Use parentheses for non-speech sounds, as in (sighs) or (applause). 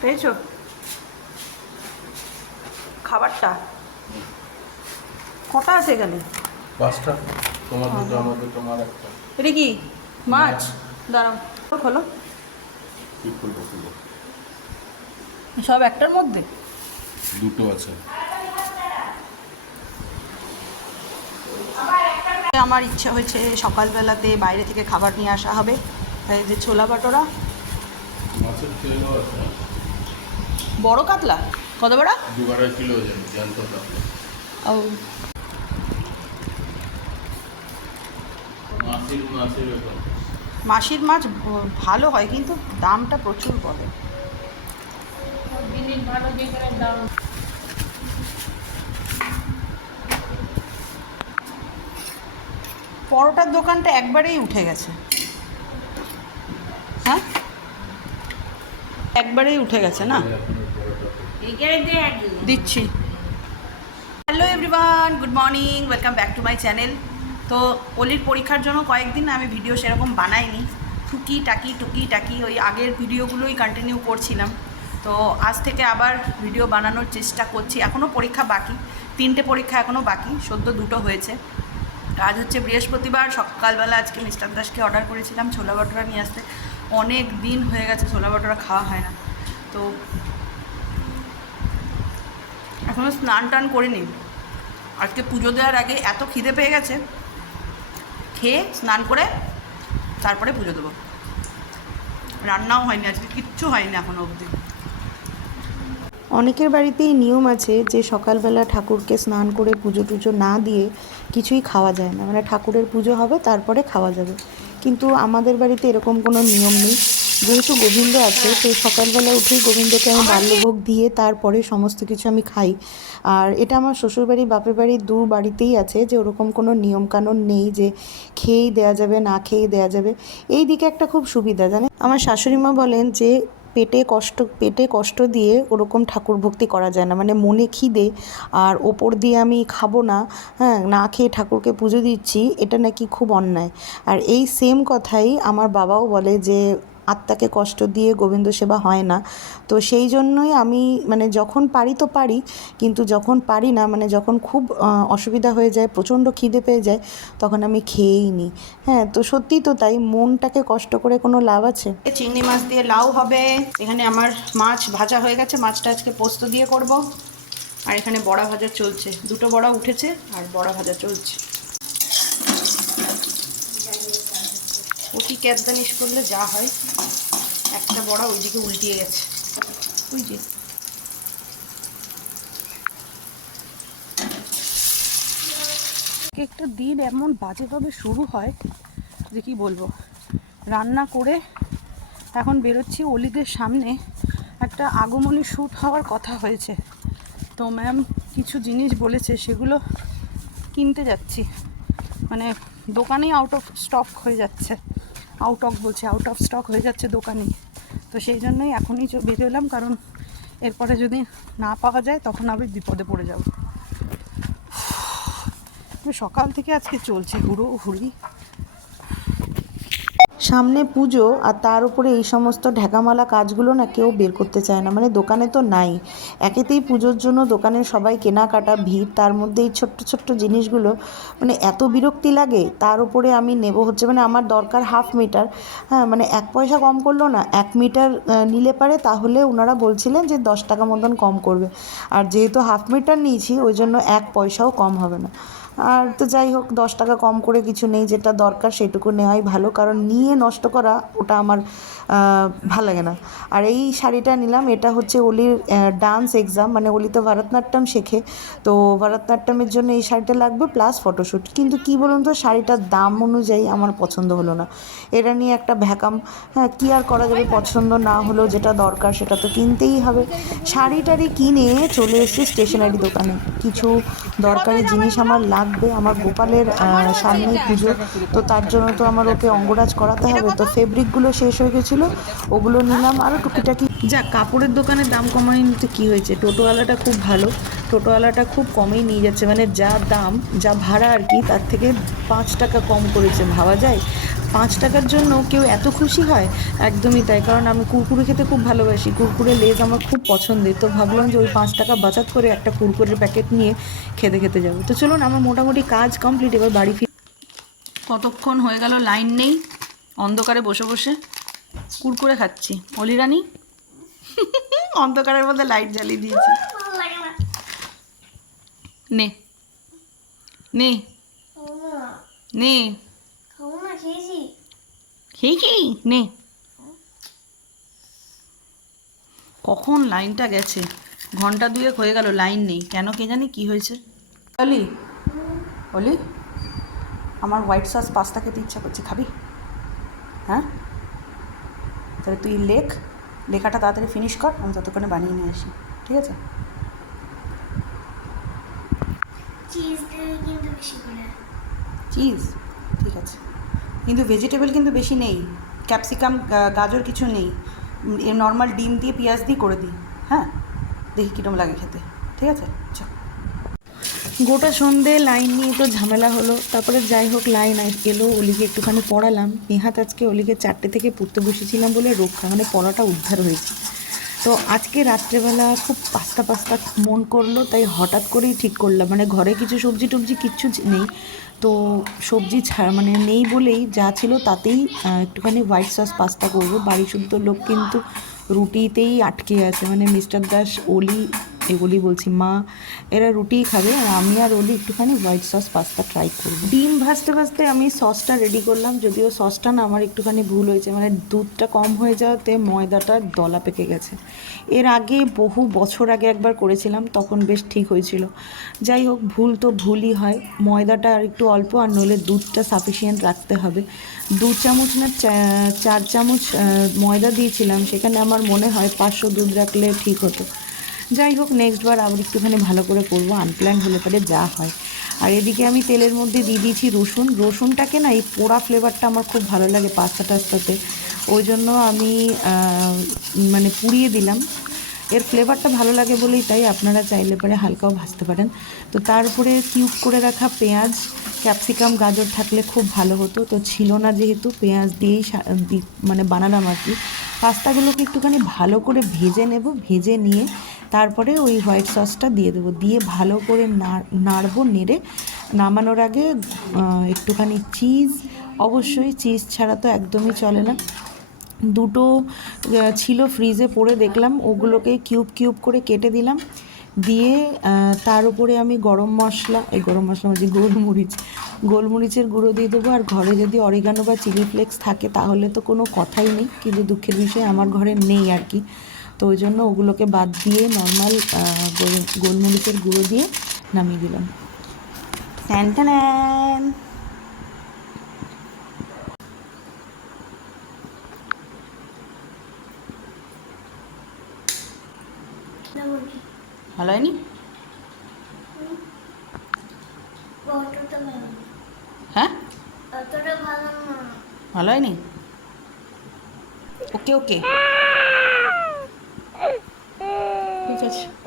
পেয়েছ? খাবারটা? কটা আছে এখানে? পাঁচটা। তোমার দুটো আমার দুটো আমার একটা। এটা কি? মাছ? দাঁড়াও। খোলো। কি খুলবো খুলবো? সব একটার মধ্যে? দুটো আছে। আমার ইচ্ছা হয়েছে সকালবেলাতে বাইরে থেকে খাবার নিয়ে আসা হবে। এই যে ছোলা বাটোরা। মাছের তেলও আছে। বড় কাতলা? কত বড়? দু আড়াই কিলো ওজন জ্যান্ত ও। মাছের মাছের ব্যাপার মাসির মাছ ভালো হয় কিন্তু দামটা প্রচুর দাম। পরোটার দোকানটা একবারেই উঠে গেছে। হ্যাঁ? একবারেই উঠে গেছে না? দিচ্ছি। Hello everyone good morning welcome back to my channel তো অলির পরীক্ষার জন্য কয়েকদিন আমি ভিডিও সেরকম বানাইনি। টুকি টাকি টুকি টাকি ওই আগের ভিডিওগুলোই কন্টিনিউ করছিলাম। তো আজ থেকে আবার ভিডিও বানানোর চেষ্টা করছি। এখনও পরীক্ষা বাকি, তিনটে পরীক্ষা এখনও বাকি, সদ্য দুটো হয়েছে। আজ হচ্ছে বৃহস্পতিবার, সকালবেলা আজকে মিস্টার দাসকে অর্ডার করেছিলাম ছোলা বাটোরা নিয়ে আসতে। অনেক দিন হয়ে গেছে ছোলা বাটোরা খাওয়া হয় না। তো এখনও স্নান টান করিনি। আজকে পুজো দেওয়ার আগে এত খিদে পেয়ে গেছে। খেয়ে স্নান করে তারপরে পুজো দেবো। রান্নাও হয়নি, আজকে কিচ্ছু হয়নি এখনও অবধি। অনেকের বাড়িতেই নিয়ম আছে যে সকালবেলা ঠাকুরকে স্নান করে পুজো টুজো না দিয়ে কিছুই খাওয়া যায় না। মানে ঠাকুরের পুজো হবে, তারপরে খাওয়া যাবে। কিন্তু আমাদের বাড়িতে এরকম কোনো নিয়ম নেই। যেহেতু গোবিন্দ আছে, তো সকালবেলা উঠেই গোবিন্দকে আমি বাল্যভোগ দিয়ে তারপরে সমস্ত কিছু আমি খাই। আর এটা আমার শ্বশুরবাড়ি, বাপের বাড়ি দু বাড়িতেই আছে যে ওরকম কোনো নিয়মকানুন নেই যে খেয়েই দেওয়া যাবে, না খেয়েই দেওয়া যাবে। এই দিকে একটা খুব সুবিধা জানে আমার শাশুড়ি মা বলেন যে পেটে কষ্ট পেটে কষ্ট দিয়ে ওরকম ঠাকুর ভক্তি করা যায় না। মানে মনে খিদে আর ওপর দিয়ে আমি খাব না হ্যাঁ না খেয়ে ঠাকুরকে পুজো দিচ্ছি, এটা নাকি খুব অন্যায়। আর এই সেম কথাই আমার বাবাও বলে যে আত্মাকে কষ্ট দিয়ে গোবিন্দ সেবা হয় না। তো সেই জন্যই আমি মানে যখন পারি তো পারি, কিন্তু যখন পারি না মানে যখন খুব অসুবিধা হয়ে যায়, প্রচণ্ড খিদে পেয়ে যায়, তখন আমি খেয়েই নিই হ্যাঁ তো সত্যিই তো তাই, মনটাকে কষ্ট করে কোনো লাভ আছে? চিংড়ি মাছ দিয়ে লাউ হবে। এখানে আমার মাছ ভাজা হয়ে গেছে, মাছটা আজকে পোস্ত দিয়ে করব। আর এখানে বড়া ভাজা চলছে। দুটো বড়া উঠেছে, আর বড়া ভাজা চলছে। অতি ক্যাবদানিশ করলে যা হয়, একটা বড়া ওইদিকে উল্টিয়ে গেছে। ওই যে। একটা দিন এমন বাজেভাবে শুরু হয় যে কি বলব? রান্না করে এখন বেরোচ্ছি অলিদের সামনে। একটা আগমনী শ্যুট হওয়ার কথা হয়েছে। তো ম্যাম কিছু জিনিস বলেছে, সেগুলো কিনতে যাচ্ছি। মানে দোকানেই আউট অফ স্টক হয়ে যাচ্ছে। আউট অফ বলছে আউট অফ স্টক হয়ে যাচ্ছে দোকানে। তো সেই জন্যই এখনই এলাম কারণ এরপরে যদি না পাওয়া যায়, তখন আমি বিপদে পড়ে যাব। (sighs) সকাল থেকে আজকে চলছে হুড়ো হুড়ি সামনে পুজো আর তার উপরে এই সমস্ত ঢেকামালা কাজগুলো না কেউ বের করতে চায় না। মানে দোকানে তো নাই। একেতেই পুজোর জন্য দোকানের সবাই কেনাকাটা, ভিড়, তার মধ্যে এই ছোট্ট ছোট্ট জিনিসগুলো মানে এত বিরক্তি লাগে, তার উপরে আমি নেব হচ্ছে মানে আমার দরকার হাফ মিটার। হ্যাঁ মানে এক পয়সা কম করল না, এক মিটার নিলে পারে, তাহলে ওনারা বলছিলেন যে দশ টাকা মতন কম করবে। আর যেহেতু হাফ মিটার নিয়েছি, ওই জন্য এক পয়সাও কম হবে না। আর তো যাই হোক, দশ টাকা কম করে কিছু নেই, যেটা দরকার সেটুকু নেওয়াই ভালো, কারণ নিয়ে নষ্ট করা ওটা আমার ভালো লাগে না। আর এই শাড়িটা নিলাম, এটা হচ্ছে অলির ডান্স এক্সাম মানে অলি তো ভারতনাট্যম শেখে। তো ভারতনাট্যমের জন্য এই শাড়িটা লাগবে প্লাস ফটোশ্যুট কিন্তু কি বলুন তো, শাড়িটার দাম অনুযায়ী আমার পছন্দ হলো না। এটা নিয়ে একটা ভ্যাকাম হ্যাঁ কী আর করা যাবে পছন্দ না হলেও যেটা দরকার সেটা তো কিনতেই হবে। শাড়ি টাড়ি কিনে চলে এসেছি স্টেশনারি দোকানে। কিছু দরকারি জিনিস আমার লাগবে আমার গোপালের সামনে পুজো। তো তার জন্য তো আমার ওকে অঙ্গরাজ করাতে হবে। তো ফেব্রিকগুলো শেষ হয়ে গেছিল, ওগুলো নিলাম। আরও টুকিটাকি। যা কাপড়ের দোকানের দাম কমায় নিতে কী হয়েছে? টোটোওয়ালাটা খুব ভালো। টোটোওয়ালাটা খুব কমেই নিয়ে যাচ্ছে। মানে যা দাম, যা ভাড়া আর কি, তার থেকে পাঁচ টাকা কম করেছে। ভাবা যায়? পাঁচ টাকার জন্য কেউ এত খুশি হয়? একদমই তাই, কারণ আমি কুরকুরে খেতে খুব ভালোবাসি। কুরকুরে লেজ আমার খুব পছন্দের, তো ভাবলাম যে ওই পাঁচ টাকা বাঁচাত করে একটা কুরকুরের প্যাকেট নিয়ে খেতে খেতে যাব। তো চলুন আমার মোটামুটি কাজ কমপ্লিট এবার বাড়ি ফিরে কতক্ষণ হয়ে গেল লাইন নেই? অন্ধকারে বসে বসে। কুরকুরে খাচ্ছি। অলি রানী? (laughs) অন্ধকারের মধ্যে লাইট জ্বালিয়ে দিয়েছি। নে। নে। নে। খেয়েছি নে। কখন লাইনটা গেছে? ঘণ্টা দুয়েক হয়ে গেল লাইন নেই। কেন কে জানি কি হয়েছে? অলি অলি আমার হোয়াইট সস পাস্তা খেতে ইচ্ছা করছে খাবি? হ্যাঁ? তাহলে তুই লেখ লেখাটা তাড়াতাড়ি ফিনিশ কর আমি ততক্ষণে বানিয়ে নিয়ে আসি ঠিক আছে? চিজ ঠিক আছে। কিন্তু ভেজিটেবল কিন্তু বেশি নেই। ক্যাপসিকাম গাজর কিছু নেই। নর্মাল ডিম দিয়ে পেঁয়াজ দিয়ে করে দিই। হ্যাঁ? দেখি কীরকম লাগে খেতে। ঠিক আছে? চল। গোটা সন্ধে লাইন নিয়ে তো ঝামেলা হলো। তারপরে যাই হোক লাইন এলো অলিকে একটুখানি পড়ালাম। নেহাত আজকে অলিকে চারটে থেকে পড়তে বসেছিলাম বলে রক্ষা মানে পড়াটা উদ্ধার হয়েছে। তো আজকে রাত্রেবেলা খুব পাস্তা পাস্তা মন করল, তাই হঠাৎ করেই ঠিক করলাম। মানে ঘরে কিছু সবজি টবজি কিচ্ছু নেই। তো সবজি ছাড়া মানে নেই বলেই যা ছিল তাতেই একটুখানি হোয়াইট সস পাস্তা করব। বাড়ি শুদ্ধ লোক কিন্তু রুটিতেই আটকে আছে। মানে মিস্টার দাস, ওলি এগুলি বলছি, মা, এরা রুটিই খাবে আর আমি আর ওলি একটুখানি হোয়াইট সস পাস্তা ট্রাই করব। ডিম ভাজতে ভাজতে আমি সসটা রেডি করলাম, যদিও সসটা না আমার একটুখানি ভুল হয়েছে মানে দুধটা কম হয়ে যাওয়াতে ময়দাটা দলা পেকে গেছে। এর আগে বহু বছর আগে একবার করেছিলাম, তখন বেশ ঠিক হয়েছিল। যাই হোক, ভুল তো ভুলই হয়, ময়দাটা আর একটু অল্প আর নইলে দুধটা সাফিসিয়েন্ট রাখতে হবে। দু চামচ না চার চামচ ময়দা দিয়েছিলাম, সেখানে আমার মনে হয় পাঁচশো দুধ রাখলে ঠিক হতো। যাই হোক নেক্সট বার আবার একটুখানি ভালো করে করব আনপ্ল্যান হলে পরে যা হয়। আর এদিকে আমি তেলের মধ্যে দিয়ে দিয়েছি রসুন। রসুনটাকে না, এই পোড়া ফ্লেভারটা আমার খুব ভালো লাগে পাস্তা টাস্তাতে। ওই জন্য আমি মানে পুড়িয়ে দিলাম। এর ফ্লেভারটা ভালো লাগে বলেই তাই আপনারা চাইলে পরে হালকাও ভাজতে পারেন। তো তার উপরে কিউব করে রাখা পেঁয়াজ ক্যাপসিকাম গাজর থাকলে খুব ভালো হতো। তো ছিল না যেহেতু, পেঁয়াজ দিয়েই মানে বানালাম আর কি। পাস্তাগুলোকে একটুখানি ভালো করে ভেজে নেব। ভেজে নিয়ে তারপরে ওই হোয়াইট সসটা দিয়ে দেবো। দিয়ে ভালো করে নাড়- নাড়বো, নেড়ে। নামানোর আগে একটুখানি চিজ অবশ্যই চিজ ছাড়া তো একদমই চলে না। দুটো ছিল ফ্রিজে পড়ে দেখলাম। ওগুলোকে কিউব কিউব করে কেটে দিলাম। দিয়ে তার উপরে আমি গরম মশলা, এই গরম মশলা বলছি গোলমরিচ, গোলমরিচের গুঁড়ো দিয়ে দেবো। আর ঘরে যদি অরিগানো বা চিলি ফ্লেক্স থাকে, তাহলে তো কোনো কথাই নেই। কিন্তু দুঃখের বিষয়, আমার ঘরে নেই আর কি। তো ওই জন্য ওগুলোকে বাদ দিয়ে নর্মাল গোলমরিচের গুঁড়ো দিয়ে নামিয়ে দিলাম। ভালো হয়নি। হ্যাঁ? ভালো হয়নি? ওকে ওকে। ঠিক আছে